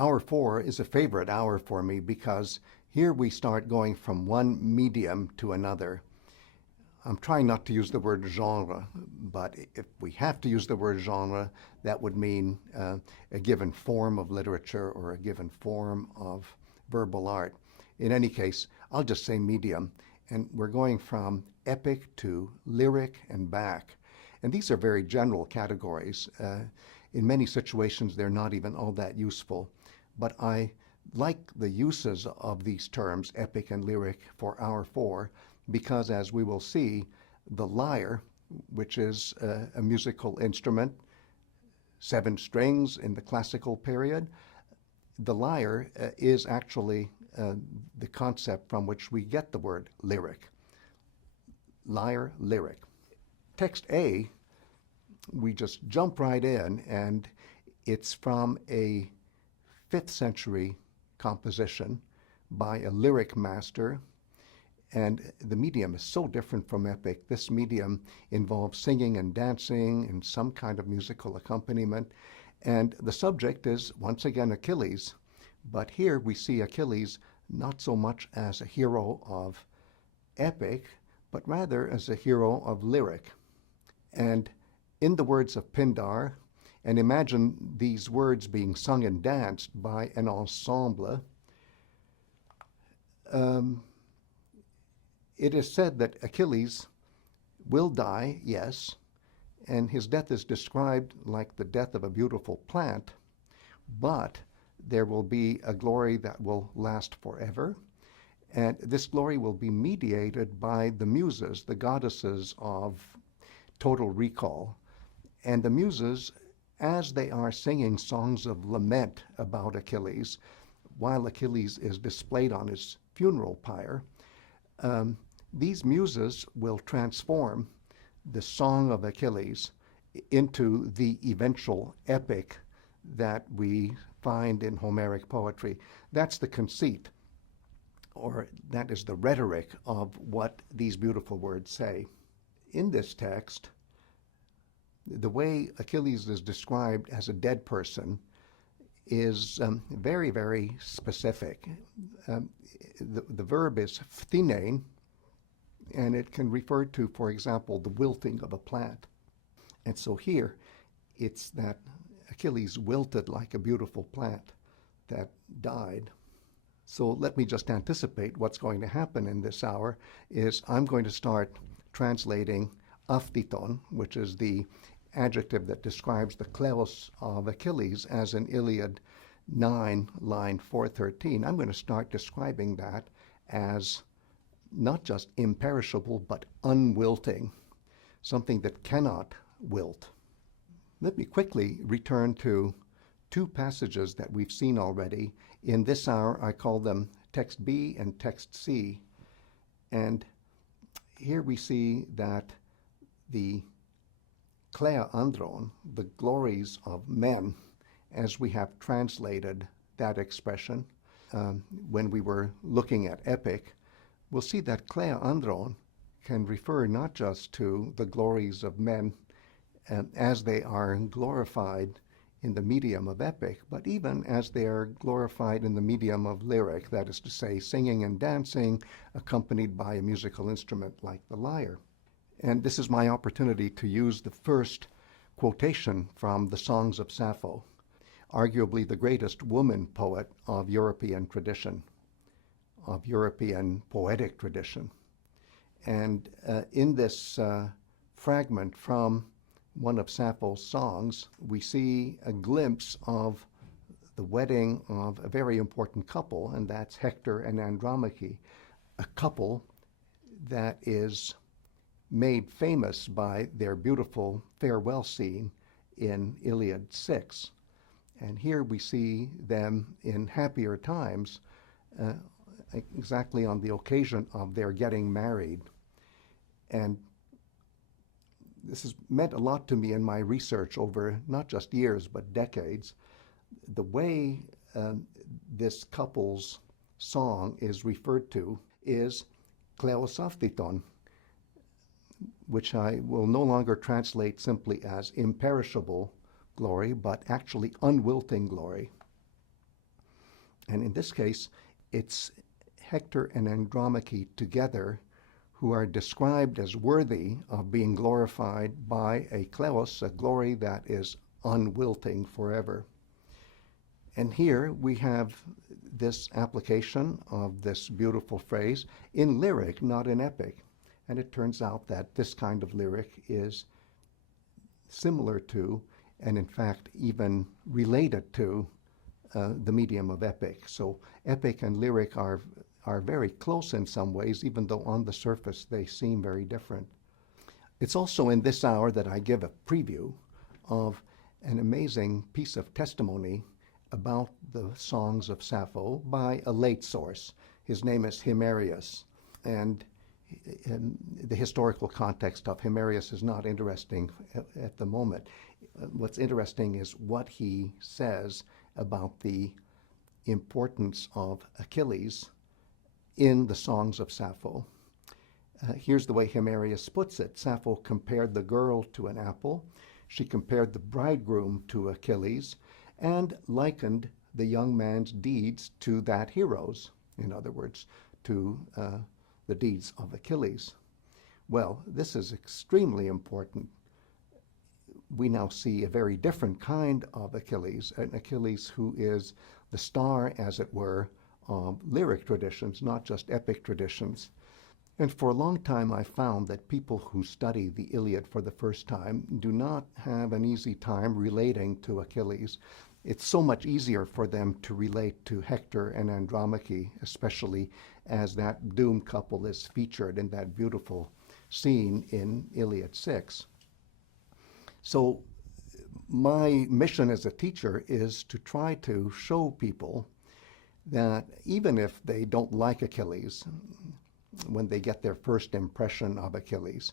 Hour 4 is a favorite hour for me because here we start going from one medium to another. I'm trying not to use the word genre, but if we have to use the word genre, that would mean a given form of literature or a given form of verbal art. In any case, I'll just say medium, and we're going from epic to lyric and back. And these are very general categories. In many situations, they're not even all that useful. But I like the uses of these terms, epic and lyric, for hour 4, because as we will see, the lyre, which is a musical instrument, 7 strings in the classical period, the lyre is actually the concept from which we get the word lyric. Lyre, lyric. Text A, we just jump right in, and it's from a 5th century composition by a lyric master, and the medium is so different from epic. This medium involves singing and dancing and some kind of musical accompaniment, and the subject is once again Achilles, but here we see Achilles not so much as a hero of epic, but rather as a hero of lyric. And in the words of Pindar, and imagine these words being sung and danced by an ensemble. It is said that Achilles will die, yes, and his death is described like the death of a beautiful plant, but there will be a glory that will last forever, and this glory will be mediated by the Muses, the goddesses of total recall. And the Muses, as they are singing songs of lament about Achilles, while Achilles is displayed on his funeral pyre, these Muses will transform the song of Achilles into the eventual epic that we find in Homeric poetry. That's the conceit, or that is the rhetoric of what these beautiful words say. In this text, the way Achilles is described as a dead person is very, very specific. The verb is Phthinein, and it can refer to, for example, the wilting of a plant. And so here, it's that Achilles wilted like a beautiful plant that died. So let me just anticipate what's going to happen in this hour is I'm going to start translating Aphthiton, which is the adjective that describes the Kleos of Achilles as in Iliad 9, line 413. I'm going to start describing that as not just imperishable, but unwilting, something that cannot wilt. Let me quickly return to 2 passages that we've seen already. In this hour, I call them text B and text C. And here we see that the Kleos Andromache, the glories of men, as we have translated that expression when we were looking at epic, we'll see that Kleos Andromache can refer not just to the glories of men as they are glorified in the medium of epic, but even as they are glorified in the medium of lyric, that is to say, singing and dancing accompanied by a musical instrument like the lyre. And this is my opportunity to use the first quotation from the Songs of Sappho, arguably the greatest woman poet of European tradition, of European poetic tradition. And in this fragment from one of Sappho's songs, we see a glimpse of the wedding of a very important couple, and that's Hector and Andromache, a couple that is made famous by their beautiful farewell scene in Iliad VI. And here we see them in happier times, exactly on the occasion of their getting married. And this has meant a lot to me in my research over not just years, but decades. The way this couple's song is referred to is Kleos Aphthiton, which I will no longer translate simply as imperishable glory, but actually unwilting glory. And in this case, it's Hector and Andromache together who are described as worthy of being glorified by a Kleos, a glory that is unwilting forever. And here we have this application of this beautiful phrase in lyric, not in epic. And it turns out that this kind of lyric is similar to, and in fact even related to, the medium of epic. So epic and lyric are very close in some ways, even though on the surface they seem very different. It's also in this hour that I give a preview of an amazing piece of testimony about the songs of Sappho by a late source. His name is Himerius, and the historical context of Himerius is not interesting at the moment. What's interesting is what he says about the importance of Achilles in the songs of Sappho. Here's the way Himerius puts it. Sappho compared the girl to an apple. She compared the bridegroom to Achilles and likened the young man's deeds to that hero's, in other words, to the deeds of Achilles. Well, this is extremely important. We now see a very different kind of Achilles, an Achilles who is the star, as it were, of lyric traditions, not just epic traditions. And for a long time I found that people who study the Iliad for the first time do not have an easy time relating to Achilles. It's so much easier for them to relate to Hector and Andromache, especially as that doomed couple is featured in that beautiful scene in Iliad VI. So my mission as a teacher is to try to show people that even if they don't like Achilles, when they get their first impression of Achilles,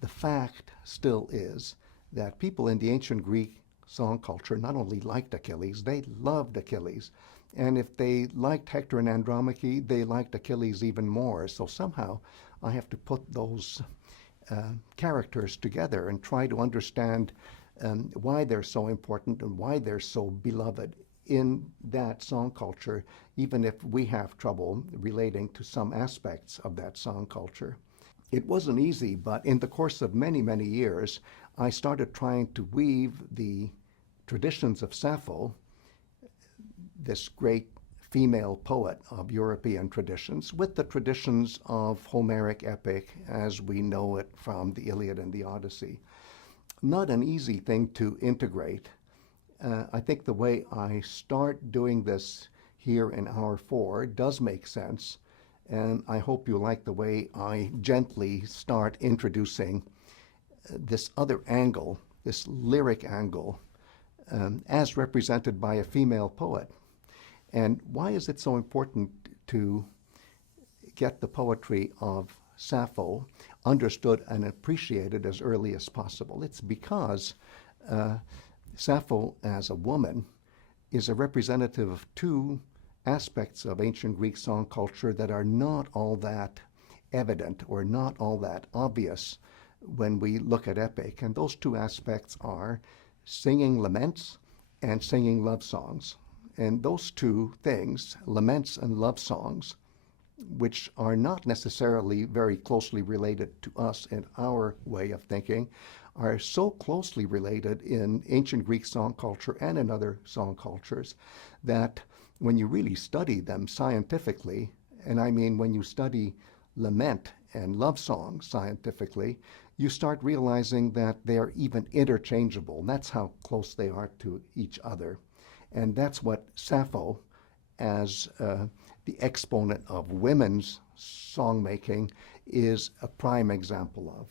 the fact still is that people in the ancient Greek song culture not only liked Achilles, they loved Achilles. And if they liked Hector and Andromache, they liked Achilles even more. So somehow I have to put those characters together and try to understand why they're so important and why they're so beloved in that song culture, even if we have trouble relating to some aspects of that song culture. It wasn't easy, but in the course of many, many years, I started trying to weave the traditions of Sappho, this great female poet of European traditions, with the traditions of Homeric epic as we know it from the Iliad and the Odyssey. Not an easy thing to integrate. I think the way I start doing this here in Hour 4 does make sense, and I hope you like the way I gently start introducing this other angle, this lyric angle, as represented by a female poet. And why is it so important to get the poetry of Sappho understood and appreciated as early as possible? It's because Sappho, as a woman, is a representative of two aspects of ancient Greek song culture that are not all that evident or not all that obvious when we look at epic. And those two aspects are singing laments and singing love songs. And those two things, laments and love songs, which are not necessarily very closely related to us in our way of thinking, are so closely related in ancient Greek song culture and in other song cultures that when you really study them scientifically, and I mean when you study lament and love songs scientifically, you start realizing that they're even interchangeable. That's how close they are to each other. And that's what Sappho, as the exponent of women's songmaking, is a prime example of.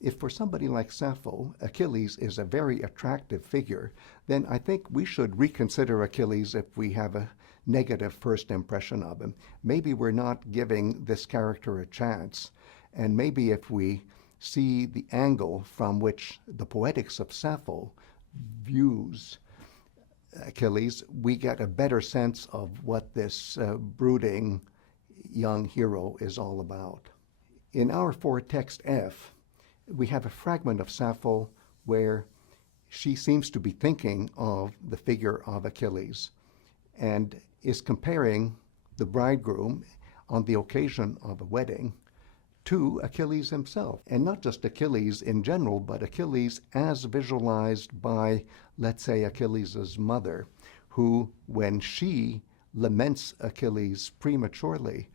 If for somebody like Sappho, Achilles is a very attractive figure, then I think we should reconsider Achilles if we have a negative first impression of him. Maybe we're not giving this character a chance, and maybe if we see the angle from which the poetics of Sappho views Achilles, we get a better sense of what this brooding young hero is all about. In our 4 text F, we have a fragment of Sappho where she seems to be thinking of the figure of Achilles. and is comparing the bridegroom on the occasion of a wedding to Achilles himself. And not just Achilles in general, but Achilles as visualized by, let's say, Achilles' mother, who, when she laments Achilles prematurely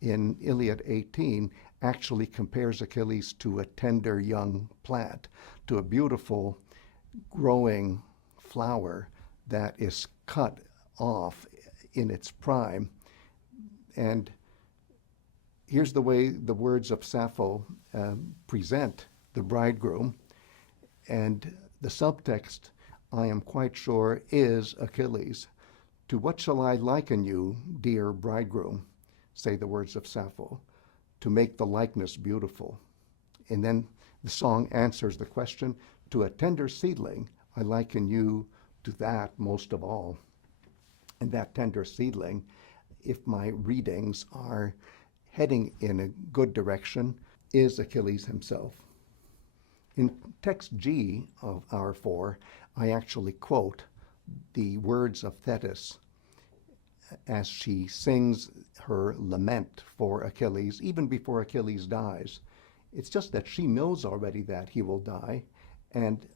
in Iliad XVIII, actually compares Achilles to a tender young plant, to a beautiful growing flower that is cut off in its prime. And here's the way the words of Sappho present the bridegroom. And the subtext, I am quite sure, is Achilles. To what shall I liken you, dear bridegroom, say the words of Sappho, to make the likeness beautiful. And then the song answers the question, to a tender seedling, I liken you to that most of all. And that tender seedling, if my readings are heading in a good direction, is Achilles himself. In text G of our 4, I actually quote the words of Thetis as she sings her lament for Achilles, even before Achilles dies. It's just that she knows already that he will die, and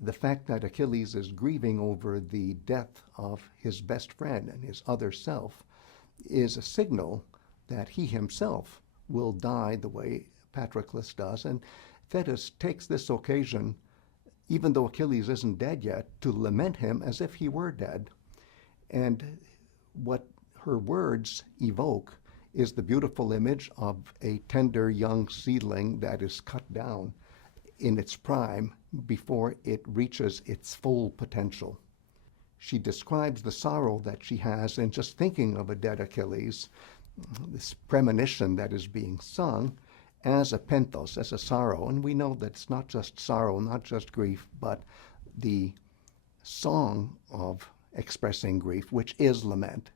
the fact that Achilles is grieving over the death of his best friend and his other self is a signal that he himself will die the way Patroclus does. And Thetis takes this occasion, even though Achilles isn't dead yet, to lament him as if he were dead. And what her words evoke is the beautiful image of a tender young seedling that is cut down in its prime before it reaches its full potential. She describes the sorrow that she has in just thinking of a dead Achilles, this premonition that is being sung, as a penthos, as a sorrow. And we know that it's not just sorrow, not just grief, but the song of expressing grief, which is lament.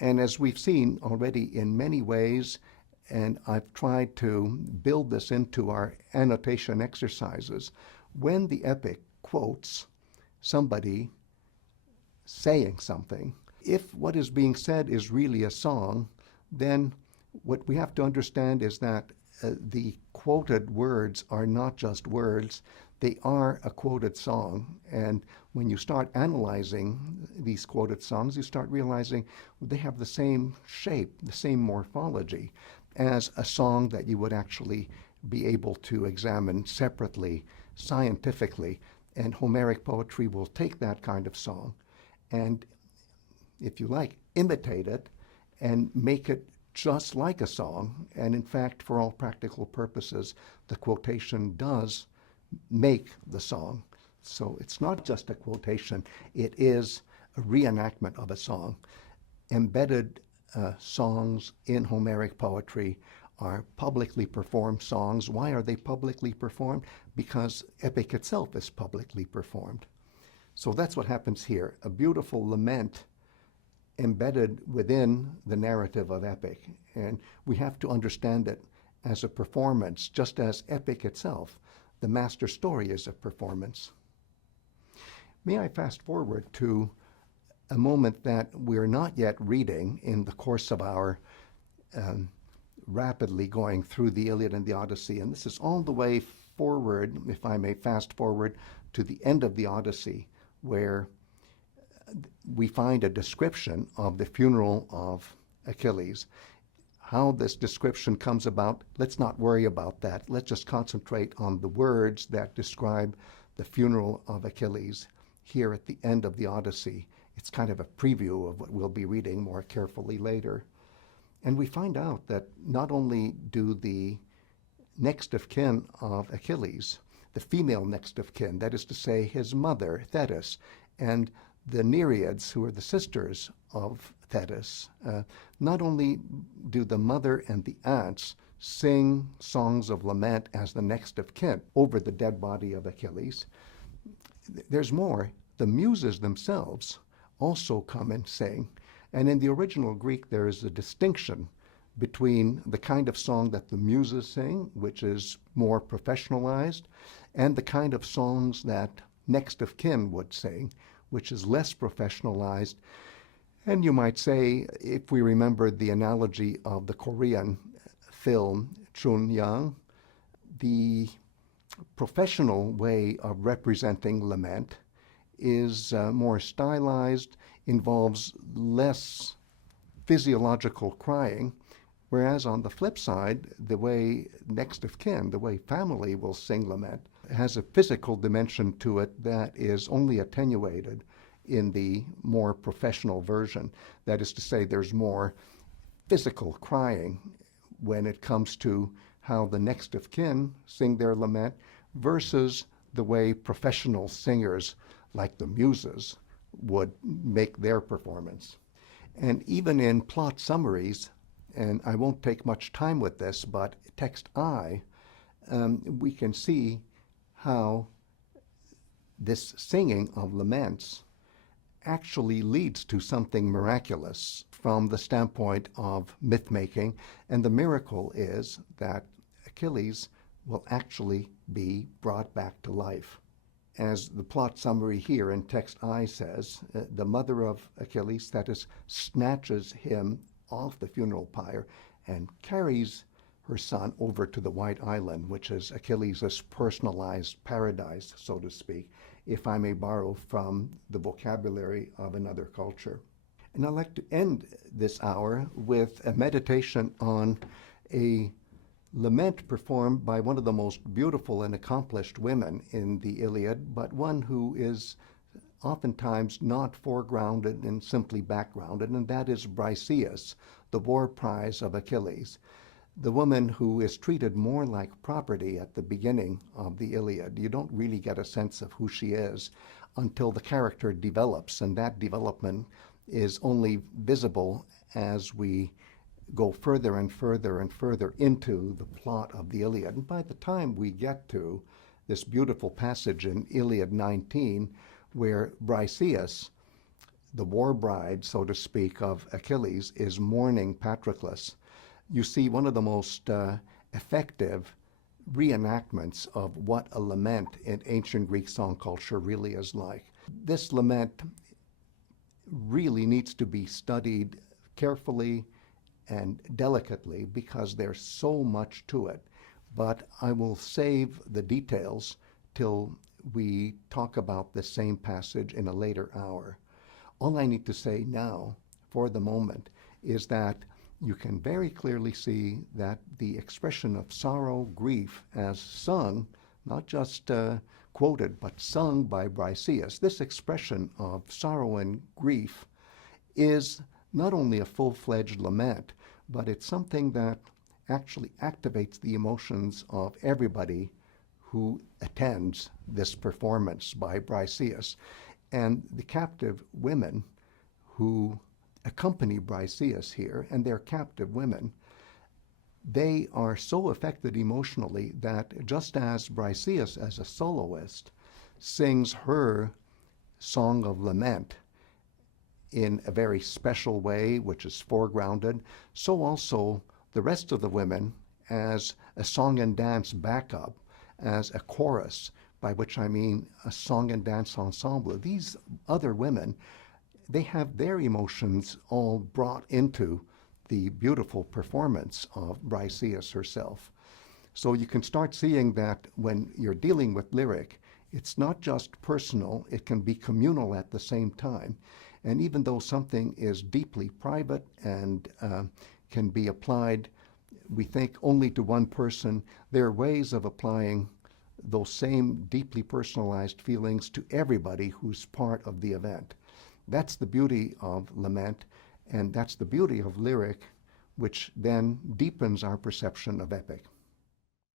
And as we've seen already in many ways, and I've tried to build this into our annotation exercises, when the epic quotes somebody saying something, if what is being said is really a song, then what we have to understand is that the quoted words are not just words, they are a quoted song. And when you start analyzing these quoted songs, you start realizing they have the same shape, the same morphology as a song that you would actually be able to examine separately, scientifically. And Homeric poetry will take that kind of song and, if you like, imitate it and make it just like a song. And in fact, for all practical purposes, the quotation does make the song. So it's not just a quotation, it is a reenactment of a song. Embedded songs in Homeric poetry are publicly performed songs. Why are they publicly performed? Because epic itself is publicly performed. So that's what happens here, a beautiful lament embedded within the narrative of epic. And we have to understand it as a performance, just as epic itself. The master story is a performance. May I fast forward to a moment that we're not yet reading in the course of our rapidly going through the Iliad and the Odyssey. And this is all the way forward, if I may fast forward, to the end of the Odyssey, where we find a description of the funeral of Achilles. How this description comes about, let's not worry about that. Let's just concentrate on the words that describe the funeral of Achilles here at the end of the Odyssey. It's kind of a preview of what we'll be reading more carefully later. And we find out that not only do the next of kin of Achilles, the female next of kin, that is to say his mother, Thetis, and the Nereids, who are the sisters of Thetis, not only do the mother and the aunts sing songs of lament as the next of kin over the dead body of Achilles, there's more. The Muses themselves also come and sing. And in the original Greek, there is a distinction between the kind of song that the Muses sing, which is more professionalized, and the kind of songs that next of kin would sing, which is less professionalized. And you might say, if we remember the analogy of the Korean film Chun-Yang, the professional way of representing lament is more stylized, involves less physiological crying, whereas on the flip side, the way next of kin, the way family will sing lament, has a physical dimension to it that is only attenuated in the more professional version. That is to say, there's more physical crying when it comes to how the next of kin sing their lament versus the way professional singers like the Muses would make their performance. And even in plot summaries, and I won't take much time with this, but text I, we can see how this singing of laments actually leads to something miraculous from the standpoint of myth-making, and the miracle is that Achilles will actually be brought back to life. As the plot summary here in text I says, the mother of Achilles, Thetis, snatches him off the funeral pyre and carries her son over to the White Island, which is Achilles' personalized paradise, so to speak, if I may borrow from the vocabulary of another culture. And I'd like to end this hour with a meditation on a lament performed by one of the most beautiful and accomplished women in the Iliad, but one who is oftentimes not foregrounded and simply backgrounded, and that is Briseis, the war prize of Achilles, the woman who is treated more like property at the beginning of the Iliad. You don't really get a sense of who she is until the character develops, and that development is only visible as we go further and further and further into the plot of the Iliad. And by the time we get to this beautiful passage in Iliad 19, where Briseis, the war bride, so to speak, of Achilles, is mourning Patroclus, you see one of the most effective reenactments of what a lament in ancient Greek song culture really is like. This lament really needs to be studied carefully and delicately because there's so much to it. But I will save the details till we talk about the same passage in a later hour. All I need to say now, for the moment, is that you can very clearly see that the expression of sorrow, grief, as sung, not just quoted, but sung by Briseis, this expression of sorrow and grief is not only a full-fledged lament, but it's something that actually activates the emotions of everybody who attends this performance by Briseis. And the captive women who accompany Briseis here, and they're captive women, they are so affected emotionally that just as Briseis, as a soloist, sings her song of lament in a very special way, which is foregrounded, so also the rest of the women, as a song and dance backup, as a chorus, by which I mean a song and dance ensemble. These other women, they have their emotions all brought into the beautiful performance of Briseis herself. So you can start seeing that when you're dealing with lyric, it's not just personal, it can be communal at the same time. And even though something is deeply private and can be applied, we think, only to one person, there are ways of applying those same deeply personalized feelings to everybody who's part of the event. That's the beauty of lament, and that's the beauty of lyric, which then deepens our perception of epic.